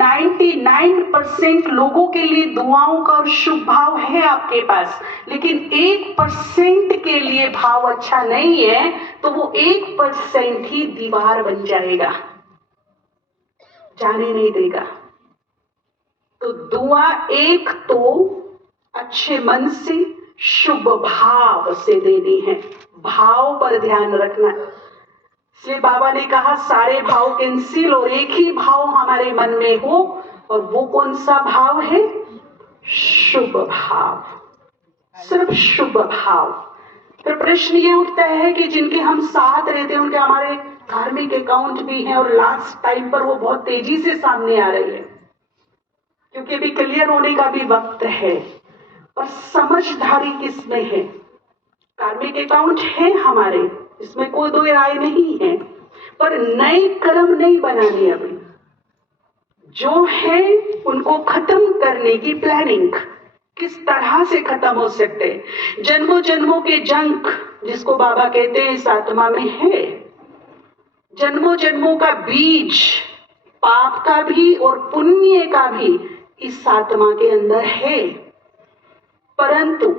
99% लोगों के लिए दुआओं का और शुभ भाव है आपके पास, लेकिन 1% के लिए भाव अच्छा नहीं है, तो वो 1% ही दीवार बन जाएगा, जाने नहीं देगा। तो दुआ एक तो अच्छे मन से शुभ भाव से देनी है, भाव पर ध्यान रखना। इसलिए बाबा ने कहा सारे भाव कैंसिल और एक ही भाव हमारे मन में हो, और वो कौन सा भाव है? शुभ भाव, सिर्फ शुभ भाव। फिर प्रश्न ये उठता है कि जिनके हम साथ रहते हैं उनके हमारे धार्मिक अकाउंट भी हैं और लास्ट टाइम पर वो बहुत तेजी से सामने आ रही है, क्योंकि अभी क्लियर होने का भी वक्त है। और समझदारी किसमें है? कार्मिक अकाउंट है हमारे, इसमें कोई दो राय नहीं है, पर नए कर्म नहीं बनाने। अभी जो है उनको खत्म करने की प्लानिंग, किस तरह से खत्म हो सकते हैं। जन्मों जन्मों के जंक जिसको बाबा कहते हैं इस आत्मा में है, जन्मों जन्मों का बीज पाप का भी और पुण्य का भी इस आत्मा के अंदर है। परंतु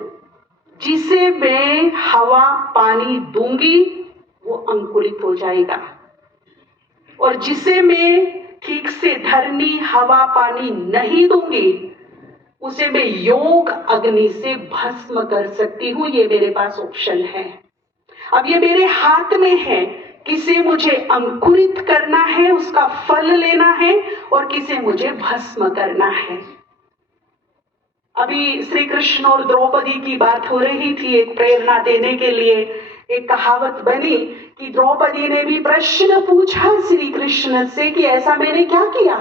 जिसे मैं हवा पानी दूंगी वो अंकुरित हो जाएगा, और जिसे मैं ठीक से धरनी हवा पानी नहीं दूंगी उसे मैं योग अग्नि से भस्म कर सकती हूं। ये मेरे पास ऑप्शन है। अब ये मेरे हाथ में है, किसे मुझे अंकुरित करना है, उसका फल लेना है, और किसे मुझे भस्म करना है। अभी श्री कृष्ण और द्रौपदी की बात हो रही थी, एक प्रेरणा देने के लिए एक कहावत बनी कि द्रौपदी ने भी प्रश्न पूछा श्री कृष्ण से कि ऐसा मैंने क्या किया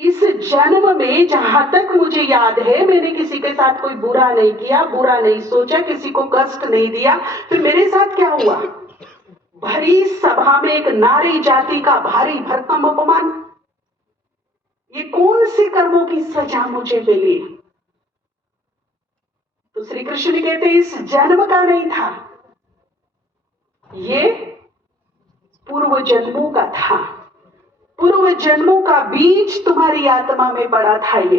इस जन्म में, जहां तक मुझे याद है मैंने किसी के साथ कोई बुरा नहीं किया, बुरा नहीं सोचा, किसी को कष्ट नहीं दिया, फिर मेरे साथ क्या हुआ? भरी सभा में एक नारी जाति का भारी भरकम अपमान, ये कौन से कर्मों की सजा मुझे मिली? तो श्री कृष्ण कहते इस जन्म का नहीं था, ये पूर्व जन्मों का था। पूर्व जन्मों का बीज तुम्हारी आत्मा में पड़ा था। ये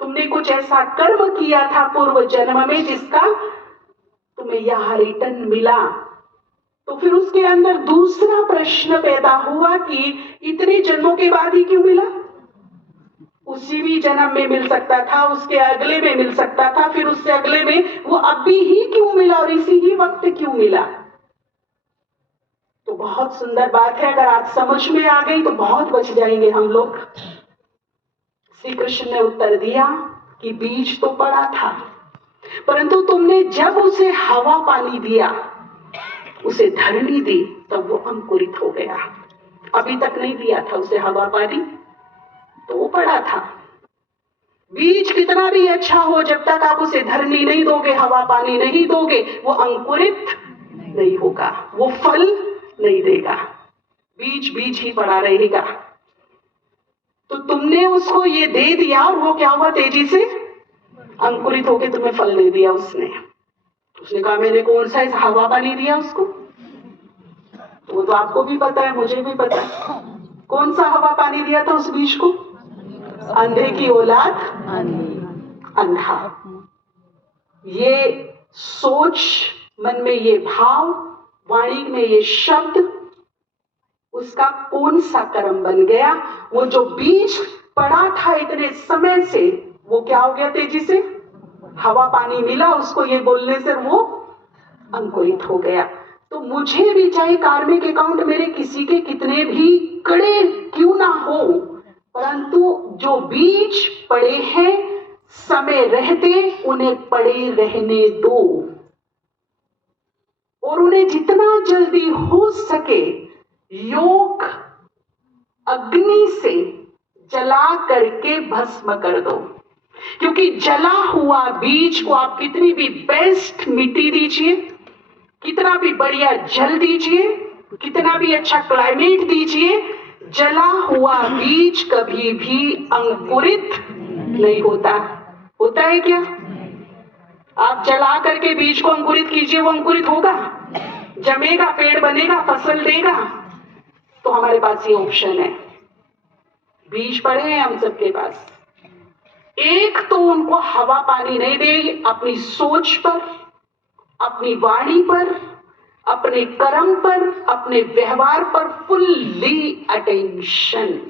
तुमने कुछ ऐसा कर्म किया था पूर्व जन्म में जिसका तुम्हें यह रिटर्न मिला। तो फिर उसके अंदर दूसरा प्रश्न पैदा हुआ कि इतने जन्मों के बाद ही क्यों मिला? उसी भी जन्म में मिल सकता था, उसके अगले में मिल सकता था, फिर उससे अगले में, वो अभी ही क्यों मिला और इसी ही वक्त क्यों मिला? तो बहुत सुंदर बात है, अगर आज समझ में आ गई तो बहुत बच जाएंगे हम लोग। श्री कृष्ण ने उत्तर दिया कि बीज तो पड़ा था, परंतु तुमने जब उसे हवा पानी दिया, उसे धरनी दी, तब वो अंकुरित हो गया। अभी तक नहीं दिया था उसे हवा पानी, तो वो पड़ा था। बीज कितना भी अच्छा हो, जब तक आप उसे धरनी नहीं दोगे, हवा पानी नहीं दोगे, वो अंकुरित नहीं होगा, वो फल नहीं देगा, बीज बीज ही पड़ा रहेगा। तो तुमने उसको ये दे दिया और वो क्या हुआ? तेजी से अंकुरित होकर तुम्हें फल दे दिया। उसने कहा मैंने कौन सा इस हवा पानी दिया उसको? वो तो आपको भी पता है, मुझे भी पता है। कौन सा हवा पानी दिया था उस बीज को? अंधे की औलाद अंधा। ये सोच, मन में ये भाव, वाणी में ये शब्द, उसका कौन सा कर्म बन गया? वो जो बीज पड़ा था इतने समय से, वो क्या हो गया? तेजी से हवा पानी मिला उसको, ये बोलने से वो अंकुरित हो गया। तो मुझे भी चाहे कार्मिक अकाउंट मेरे किसी के कितने भी कड़े क्यों ना हो, परंतु जो बीज पड़े हैं, समय रहते उन्हें पड़े रहने दो, और उन्हें जितना जल्दी हो सके योग अग्नि से जला करके भस्म कर दो। क्योंकि जला हुआ बीज को आप कितनी भी बेस्ट मिट्टी दीजिए, कितना भी बढ़िया जल दीजिए, कितना भी अच्छा क्लाइमेट दीजिए, जला हुआ बीज कभी भी अंकुरित नहीं होता। होता है क्या? आप जला करके बीज को अंकुरित कीजिए, वो अंकुरित होगा, जमेगा, पेड़ बनेगा, फसल देगा। तो हमारे पास ये ऑप्शन है, बीज पड़े हैं हम सबके पास। एक तो उनको हवा पानी नहीं देगी, अपनी सोच पर, अपनी वाणी पर, अपने कर्म पर, अपने व्यवहार पर फुल्ली अटेंशन।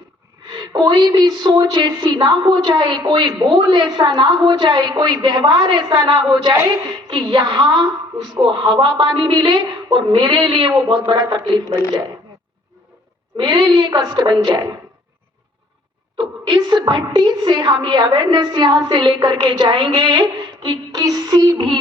कोई भी सोच ऐसी ना हो जाए, कोई बोल ऐसा ना हो जाए, कोई व्यवहार ऐसा ना हो जाए कि यहां उसको हवा पानी मिले और मेरे लिए वो बहुत बड़ा तकलीफ बन जाए, मेरे लिए कष्ट बन जाए। तो इस भट्टी से हम ये अवेयरनेस यहां से लेकर के जाएंगे कि किसी भी